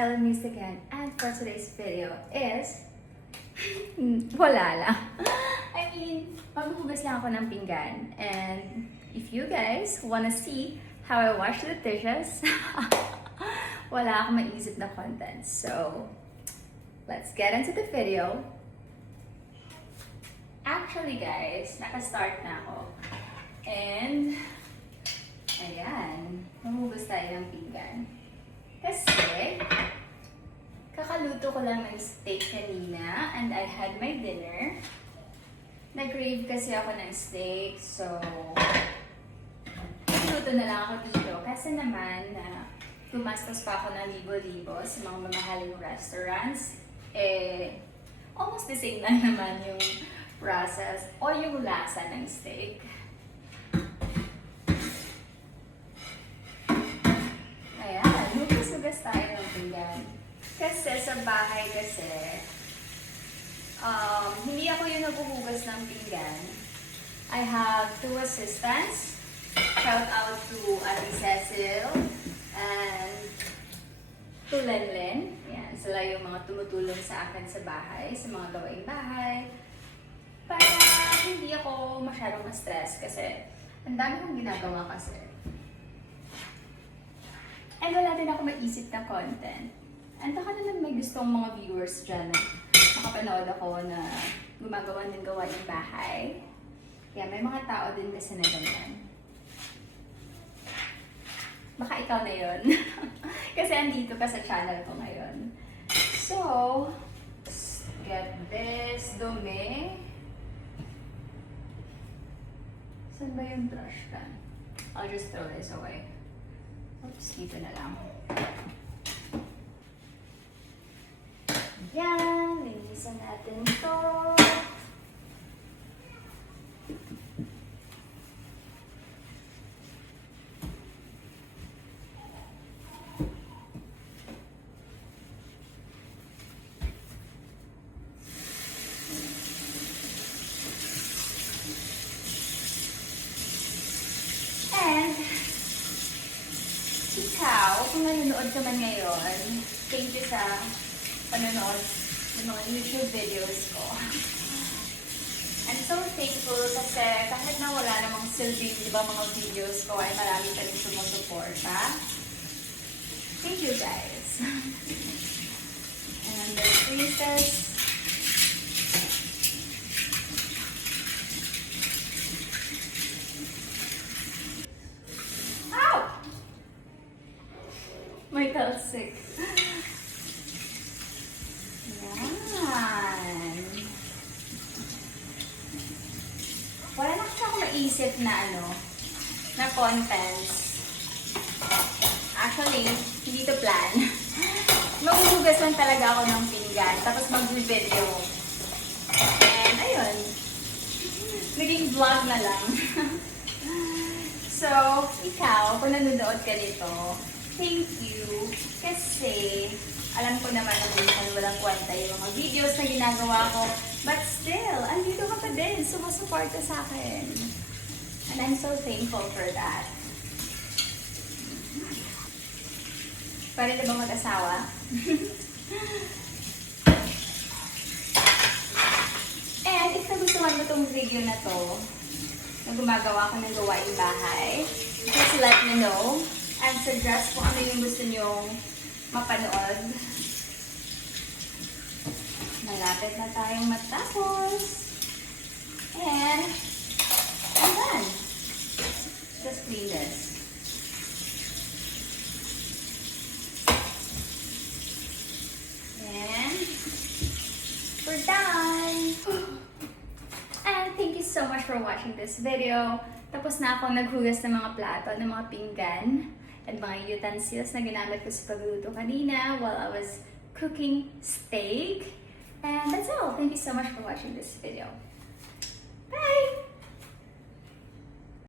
Ellen Muse again, and for today's video is wala lang. I mean, maghuhugas lang ako ng pinggan, and if you guys wanna see how I wash the dishes, wala akong maisip na content. So, let's get into the video. Actually guys, naka-start na ako. And, ayan, maghuhugas tayo ng pinggan. Kasi, kakaluto ko lang ng steak kanina and I had my dinner. Nag-crave kasi ako ng steak, so nagluto na lang ako dito. Kasi naman, gumastos pa ako ng libo-libo sa mga mamahaling restaurants. Almost the same lang naman yung process o yung lasa ng steak. Hugas tayo ng pinggan. Kasi sa bahay hindi ako yung naghuhugas ng pinggan. I have two assistants. Shout out to Ate Cecil and to Lenlen. Yan, sila yung mga tumutulong sa akin sa bahay, sa mga gawaing bahay. Para hindi ako masyadong ma-stress kasi ang dami kong ginagawa kasi. And wala din ako maisip na content. And baka naman may gustong mga viewers dyan na makapanood ako na gumagawa ng gawaing bahay. Kaya may mga tao din kasi na ganyan. Baka ikaw na yun. Kasi andito ka sa channel ko ngayon. So, get this dumi. Saan ba yung brush can? I'll just throw this away. Oops, dito na lang. Yan, linisan natin ito. Ikaw, kung nanonood ka man ngayon, thank you sa panonood ng mga YouTube videos ko. I'm so thankful kasi kahit na wala namang silbi, di ba, mga videos ko ay marami ka rin sumusuporta. Thank you guys. And the princess. My sick. Yan. Wala na kasi ako maisip na na contents. Actually, hindi to plan. Maghuhugas lang talaga ako ng pinggan, tapos mag-video. And ayun, naging vlog na lang. So, ikaw, kung nanonood ka nito, thank you. Kasi alam ko naman na minsan walang kwenta yung mga videos na ginagawa ko. But still, andito ka pa din. Sumusuporta sa akin. And I'm so thankful for that. Pwede na ba mag-asawa? And if nagustuhan mo itong video na to, na gumagawa ko ng gawaing bahay, just let me know. And suggest kung ano yung gusto nyong mapanood. Malapit na tayong matapos. And I'm done. Just clean this. And we're done. And thank you so much for watching this video. Tapos na ako naghugas ng mga plato, ng mga pinggan, and mga utensils na ginamit ko sa pagluto kanina while I was cooking steak. And that's all. Thank you so much for watching this video.